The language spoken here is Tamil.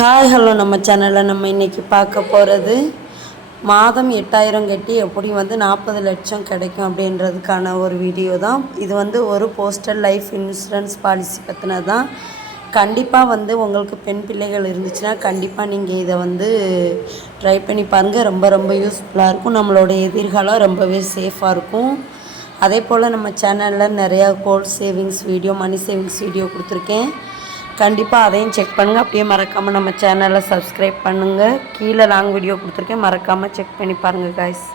ஹாய் ஹலோ நம்ம சேனலில் நம்ம இன்றைக்கி பார்க்க போகிறது மாதம் 8000 கட்டி எப்படி 40 லட்சம் கிடைக்கும் அப்படின்றதுக்கான ஒரு வீடியோ தான் இது. ஒரு போஸ்டல் லைஃப் இன்சூரன்ஸ் பாலிசி பற்றினது தான். கண்டிப்பாக உங்களுக்கு பெண் பிள்ளைகள் இருந்துச்சுன்னா கண்டிப்பாக நீங்கள் இதை ட்ரை பண்ணி பாருங்கள். ரொம்ப ரொம்ப யூஸ்ஃபுல்லாக இருக்கும். நம்மளோட எதிர்காலம் ரொம்பவே சேஃபாக இருக்கும். அதே போல் நம்ம சேனலில் நிறையா கோல்ட் சேவிங்ஸ் வீடியோ, மணி சேவிங்ஸ் வீடியோ கொடுத்துருக்கேன். கண்டிப்பாக அதையும் செக் பண்ணுங்கள். அப்படியே மறக்காமல் நம்ம சேனலை சப்ஸ்கிரைப் பண்ணுங்கள். கீழே லாங் வீடியோ கொடுத்துருக்கேன், மறக்காமல் செக் பண்ணி பாருங்கள் காய்ஸ்.